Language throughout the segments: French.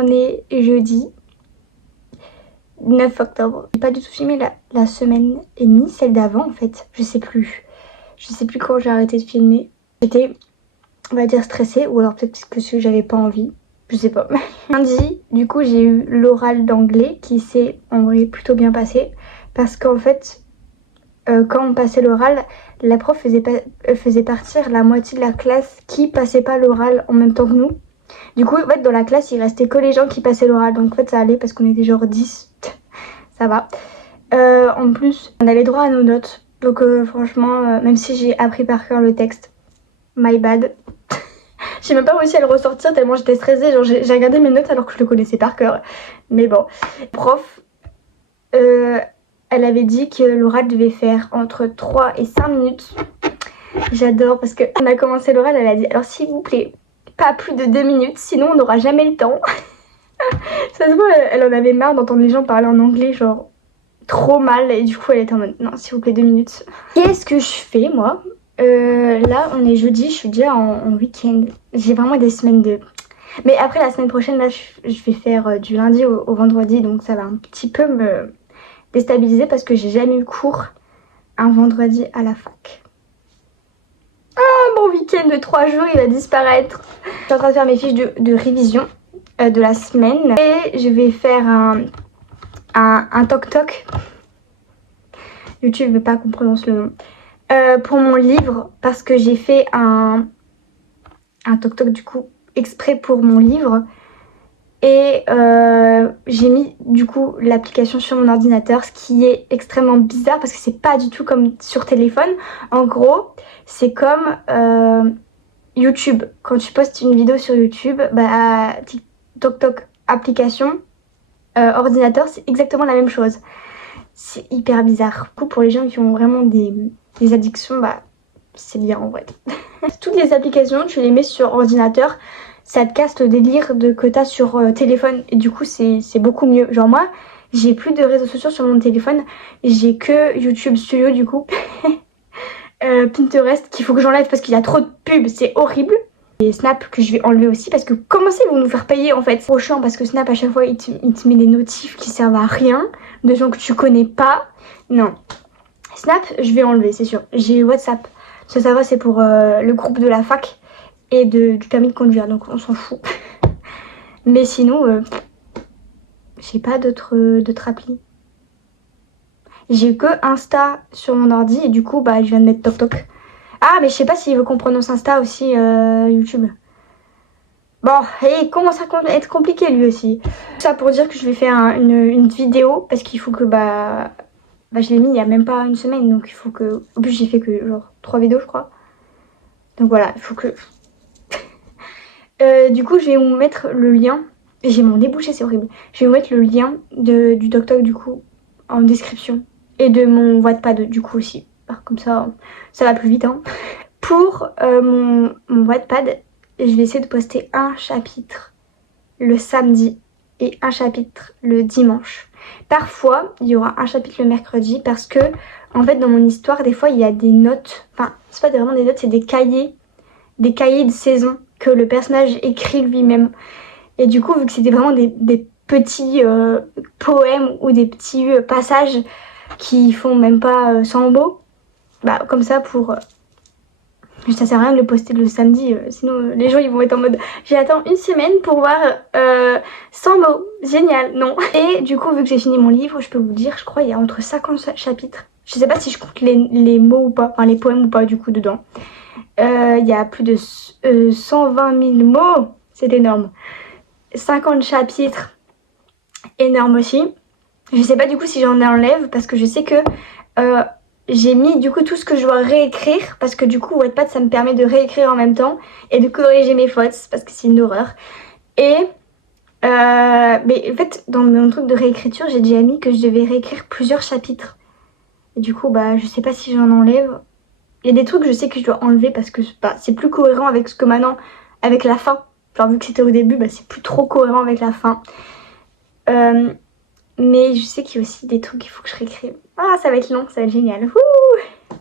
On est jeudi 9 octobre. J'ai pas du tout filmé la semaine et ni celle d'avant en fait. Je sais plus. Je sais plus quand j'ai arrêté de filmer. J'étais, on va dire, stressée ou alors peut-être que j'avais pas envie. Je sais pas. Lundi, du coup, j'ai eu l'oral d'anglais qui s'est en vrai plutôt bien passé. Parce qu'en fait, quand on passait l'oral, la prof faisait partir la moitié de la classe qui passait pas l'oral en même temps que nous. Du coup, en fait, dans la classe, il restait que les gens qui passaient l'oral. Donc en fait, ça allait parce qu'on était genre 10. Ça va. En plus, on avait droit à nos notes. Donc franchement, même si j'ai appris par cœur le texte, my bad. J'ai même pas réussi à le ressortir tellement j'étais stressée. Genre j'ai regardé mes notes alors que je le connaissais par cœur. Mais bon. Prof, elle avait dit que l'oral devait faire entre 3 et 5 minutes. J'adore parce qu'on a commencé l'oral, elle a dit alors s'il vous plaît, pas plus de 2 minutes, sinon on n'aura jamais le temps. Ça se voit, elle en avait marre d'entendre les gens parler en anglais, genre trop mal, et du coup elle était en mode non s'il vous plaît 2 minutes. Qu'est-ce que je fais moi? Là on est jeudi, je suis déjà en week-end. J'ai vraiment des semaines de... Mais après la semaine prochaine là je vais faire du lundi au vendredi, donc ça va un petit peu me déstabiliser parce que j'ai jamais eu cours un vendredi à la fac. Ah, mon week-end de 3 jours il va disparaître. Je suis en train de faire mes fiches de révision de la semaine et je vais faire un toc-toc. YouTube veut pas qu'on prononce le nom. Pour mon livre parce que j'ai fait un toc-toc du coup exprès pour mon livre et j'ai mis du coup l'application sur mon ordinateur, ce qui est extrêmement bizarre parce que c'est pas du tout comme sur téléphone. En gros c'est comme YouTube, quand tu postes une vidéo sur YouTube, bah TikTok application, ordinateur, c'est exactement la même chose. C'est hyper bizarre. Du coup, pour les gens qui ont vraiment des addictions, bah c'est bien en vrai. Toutes les applications, tu les mets sur ordinateur, ça te casse le délire que t'as sur téléphone. Et du coup, c'est beaucoup mieux. Genre moi, j'ai plus de réseaux sociaux sur mon téléphone. J'ai que YouTube Studio du coup. Pinterest qu'il faut que j'enlève parce qu'il y a trop de pubs, c'est horrible. Et Snap que je vais enlever aussi parce que comment ça ils vont nous faire payer en fait? C'est trop chiant parce que Snap à chaque fois il te met des notifs qui servent à rien, de gens que tu connais pas. Non. Snap je vais enlever c'est sûr. J'ai WhatsApp. Ça va c'est pour le groupe de la fac et du permis de conduire donc on s'en fout. Mais sinon j'ai pas d'autres applis. J'ai que Insta sur mon ordi et du coup bah je viens de mettre TokTok. Ah mais je sais pas s'il veut qu'on prononce Insta aussi YouTube. Bon, et il commence à être compliqué lui aussi. Ça pour dire que je vais faire une vidéo parce qu'il faut que je l'ai mis il y a même pas une semaine donc il faut que... En plus j'ai fait que genre 3 vidéos je crois. Donc voilà, il faut que... du coup je vais vous mettre le lien. J'ai mon nez bouché c'est horrible. Je vais vous mettre le lien du TokTok du coup en description. Et de mon Wattpad du coup aussi. Alors, comme ça va plus vite hein. Pour mon Wattpad, je vais essayer de poster un chapitre le samedi et un chapitre le dimanche. Parfois, il y aura un chapitre le mercredi parce que, en fait, dans mon histoire, des fois, il y a des notes. Enfin, c'est pas vraiment des notes, c'est des cahiers de saison que le personnage écrit lui-même. Et du coup, vu que c'était vraiment des petits poèmes ou des petits passages qui font même pas 100 mots, bah comme ça pour ça sert à rien de le poster le samedi, sinon les gens ils vont être en mode j'attends une semaine pour voir 100 mots, génial, non. Et du coup vu que j'ai fini mon livre, je peux vous dire, je crois il y a entre 50 chapitres. Je sais pas si je compte les mots ou pas, enfin les poèmes ou pas du coup dedans. Il y a plus de 120 000 mots, c'est énorme. 50 chapitres, énorme aussi. Je sais pas du coup si j'en enlève parce que je sais que j'ai mis du coup tout ce que je dois réécrire parce que du coup Wattpad ça me permet de réécrire en même temps et de corriger mes fautes parce que c'est une horreur. Et mais en fait dans mon truc de réécriture j'ai déjà mis que je devais réécrire plusieurs chapitres. Et du coup bah je sais pas si j'en enlève. Il y a des trucs que je sais que je dois enlever parce que bah, c'est plus cohérent avec ce que maintenant, avec la fin. Genre vu que c'était au début, bah, c'est plus trop cohérent avec la fin. Mais je sais qu'il y a aussi des trucs qu'il faut que je réécrive. Ah ça va être long, ça va être génial. Wouh!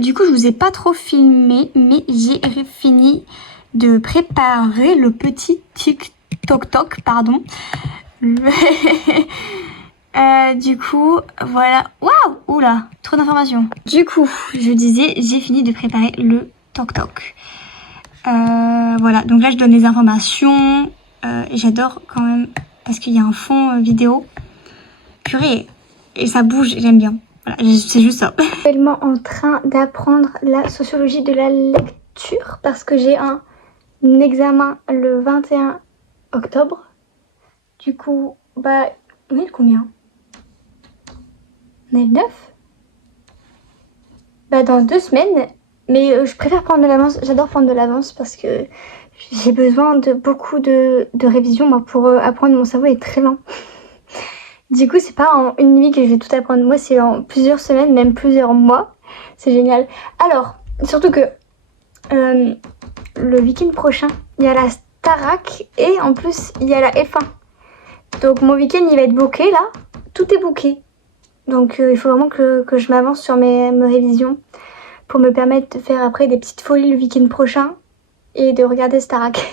Du coup, je vous ai pas trop filmé, mais j'ai fini de préparer le petit TikTok, pardon. Du coup, voilà. Waouh! Oula, trop d'informations. Du coup, je disais, j'ai fini de préparer le TokTok. Voilà, donc là, je donne les informations. Et j'adore quand même, parce qu'il y a un fond vidéo. Purée, et ça bouge, j'aime bien. Voilà, c'est juste ça. Je suis actuellement en train d'apprendre la sociologie de la lecture, parce que j'ai un examen le 21 octobre. Du coup, bah, on est le combien? On est le 9? Bah, dans 2 semaines. Mais je préfère prendre de l'avance. J'adore prendre de l'avance parce que j'ai besoin de beaucoup de révision. Moi, pour apprendre, mon cerveau est très lent. Du coup, c'est pas en une nuit que je vais tout apprendre. Moi, c'est en plusieurs semaines, même plusieurs mois. C'est génial. Alors, surtout que le week-end prochain, il y a la Starac et en plus, il y a la F1. Donc, mon week-end, il va être booké là. Tout est booké. Donc, il faut vraiment que je m'avance sur mes révisions pour me permettre de faire après des petites folies le week-end prochain et de regarder Starac.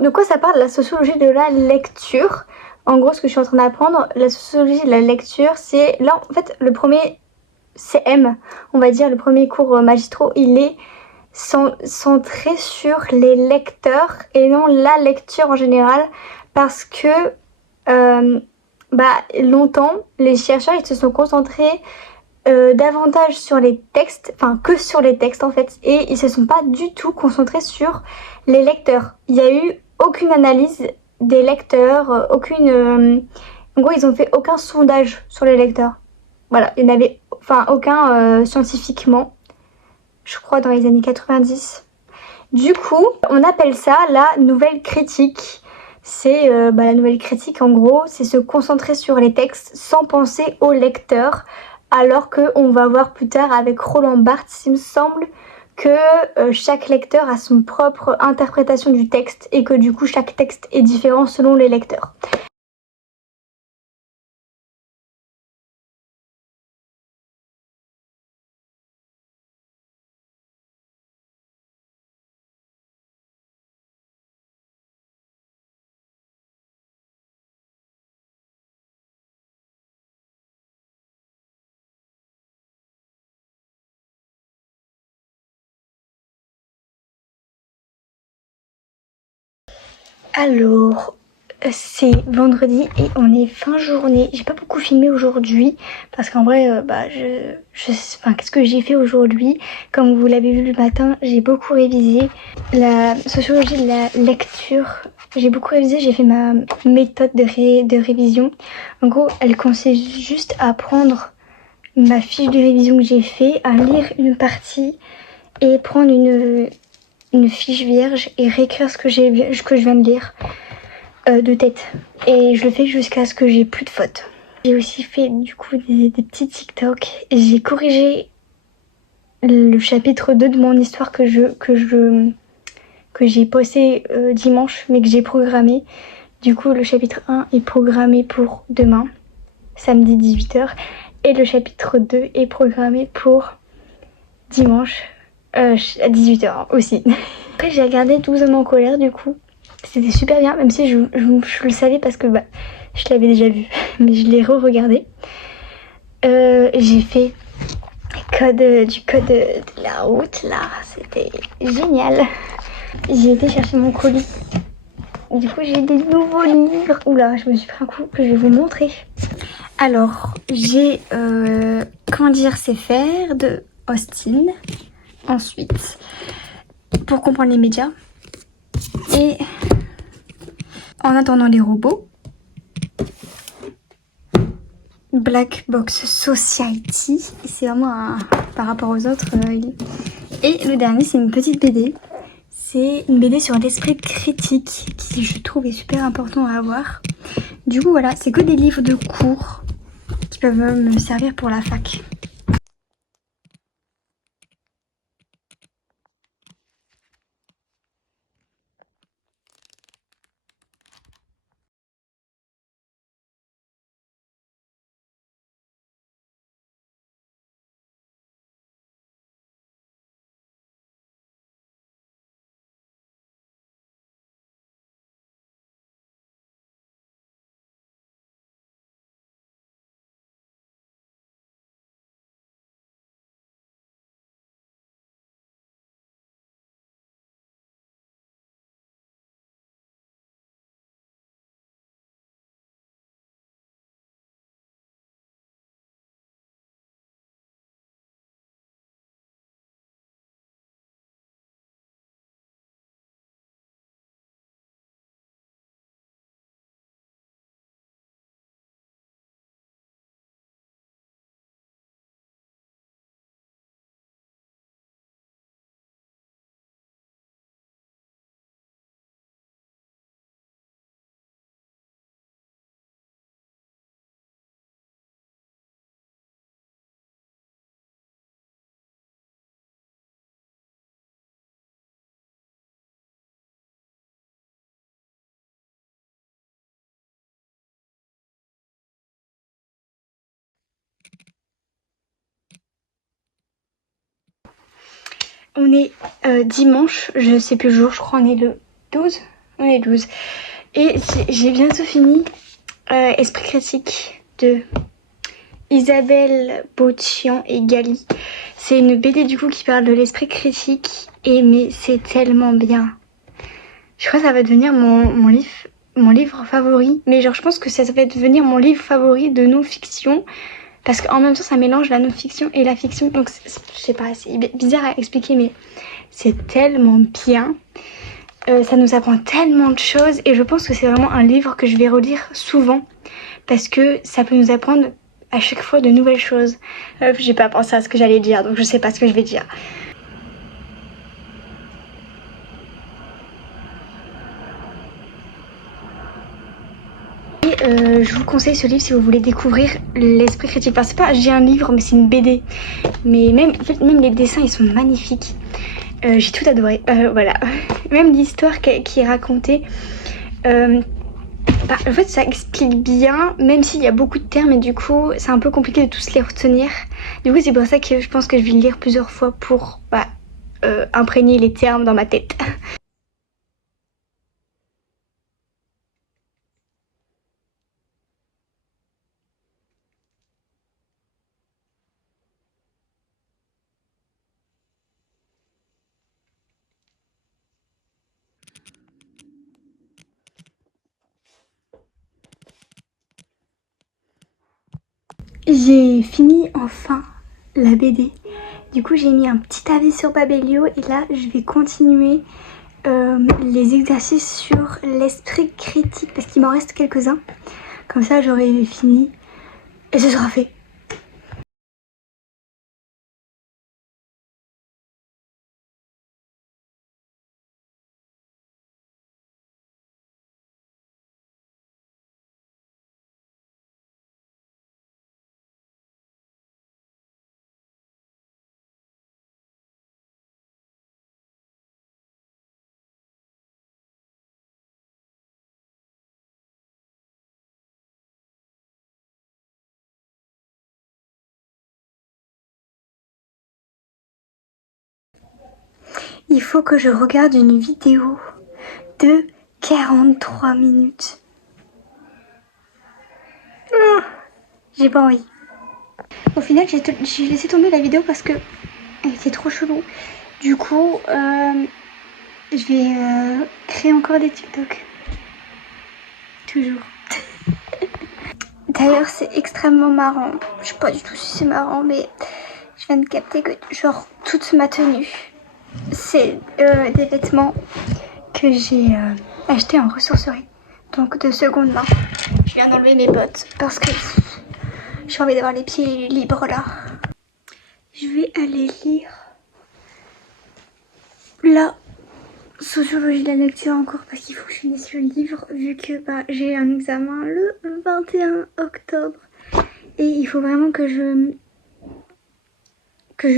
De quoi ça parle, la sociologie de la lecture? En gros, ce que je suis en train d'apprendre, la sociologie de la lecture, c'est là, en fait, le premier CM, on va dire, le premier cours magistraux, il est centré sur les lecteurs et non la lecture en général, parce que longtemps, les chercheurs, ils se sont concentrés davantage sur les textes, enfin que sur les textes en fait, et ils se sont pas du tout concentrés sur les lecteurs. Il y a eu aucune analyse des lecteurs, en gros, ils ont fait aucun sondage sur les lecteurs. Voilà, il n'y en avait enfin aucun scientifiquement, je crois dans les années 90. Du coup, on appelle ça la nouvelle critique. C'est la nouvelle critique, en gros, c'est se concentrer sur les textes sans penser au lecteur. Alors qu'on va voir plus tard avec Roland Barthes, il me semble que chaque lecteur a son propre interprétation du texte et que du coup chaque texte est différent selon les lecteurs. Alors, c'est vendredi et on est fin journée. J'ai pas beaucoup filmé aujourd'hui parce qu'en vrai, qu'est-ce que j'ai fait aujourd'hui? Comme vous l'avez vu le matin, j'ai beaucoup révisé la sociologie de la lecture. J'ai beaucoup révisé, j'ai fait ma méthode de révision. En gros, elle consiste juste à prendre ma fiche de révision que j'ai fait, à lire une partie et prendre une fiche vierge et réécrire ce que je viens de lire de tête. Et je le fais jusqu'à ce que j'ai plus de fautes. J'ai aussi fait du coup des petits TikTok. J'ai corrigé le chapitre 2 de mon histoire que j'ai posté dimanche, mais que j'ai programmé. Du coup, le chapitre 1 est programmé pour demain, samedi 18h. Et le chapitre 2 est programmé pour dimanche à 18h aussi. Après, j'ai regardé 12 hommes en colère du coup. C'était super bien, même si je le savais parce que je l'avais déjà vu, mais je l'ai re-regardé. J'ai fait du code de la route là, c'était génial. J'ai été chercher mon colis. Du coup, j'ai des nouveaux livres. Oula, je me suis pris un coup que je vais vous montrer. Alors, j'ai Comment dire c'est faire de Austin. Ensuite, pour comprendre les médias. Et en attendant les robots. Black Box Society. C'est vraiment par rapport aux autres. Et le dernier, c'est une petite BD. C'est une BD sur l'esprit critique qui, je trouve, est super important à avoir. Du coup, voilà, c'est que des livres de cours qui peuvent me servir pour la fac. On est dimanche, je sais plus le jour, je crois on est le 12. On est 12. Et j'ai bientôt fini Esprit critique de Isabelle Botian et Gali. C'est une BD du coup qui parle de l'esprit critique. Et mais c'est tellement bien. Je crois que ça va devenir mon livre favori. Mais genre je pense que ça va devenir mon livre favori de non-fiction. Parce qu'en même temps ça mélange la non-fiction et la fiction. Donc je sais pas, c'est bizarre à expliquer mais c'est tellement bien. Ça nous apprend tellement de choses. Et je pense que c'est vraiment un livre que je vais relire souvent. Parce que ça peut nous apprendre à chaque fois de nouvelles choses. J'ai pas pensé à ce que j'allais dire, donc je sais pas ce que je vais dire. Et je vous conseille ce livre si vous voulez découvrir l'esprit critique. Enfin, c'est pas j'ai un livre, mais c'est une BD. Mais même, en fait, même les dessins, ils sont magnifiques. J'ai tout adoré. Voilà. Même l'histoire qui est racontée. En fait, ça explique bien, même s'il y a beaucoup de termes et du coup, c'est un peu compliqué de tous les retenir. Du coup, c'est pour ça que je pense que je vais le lire plusieurs fois pour imprégner les termes dans ma tête. J'ai fini enfin la BD. Du coup, j'ai mis un petit avis sur Babelio et là, je vais continuer les exercices sur l'esprit critique parce qu'il m'en reste quelques-uns. Comme ça, j'aurai fini et ce sera fait. Il faut que je regarde une vidéo de 43 minutes. J'ai pas envie. Au final, j'ai laissé tomber la vidéo parce que elle était trop chelou. Du coup, je vais créer encore des TikTok. Toujours. D'ailleurs, c'est extrêmement marrant. Je sais pas du tout si c'est marrant, mais je viens de capter que genre toute ma tenue, c'est des vêtements que j'ai achetés en ressourcerie. Donc de seconde main. Je viens d'enlever mes bottes parce que j'ai envie d'avoir les pieds libres là. Je vais aller lire la sociologie de la lecture encore parce qu'il faut que je finisse le livre vu que j'ai un examen le 21 octobre et il faut vraiment que je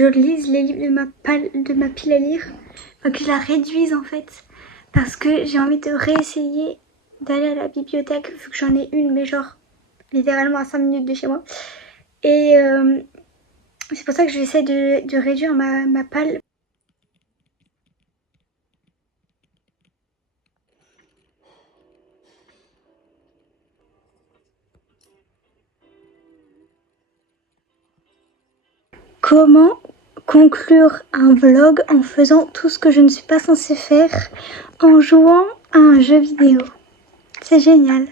lise les livres de ma pile à lire, que je la réduise en fait parce que j'ai envie de réessayer d'aller à la bibliothèque vu que j'en ai une mais genre littéralement à 5 minutes de chez moi et c'est pour ça que j'essaie de réduire ma palle. Comment conclure un vlog en faisant tout ce que je ne suis pas censée faire en jouant à un jeu vidéo? C'est génial.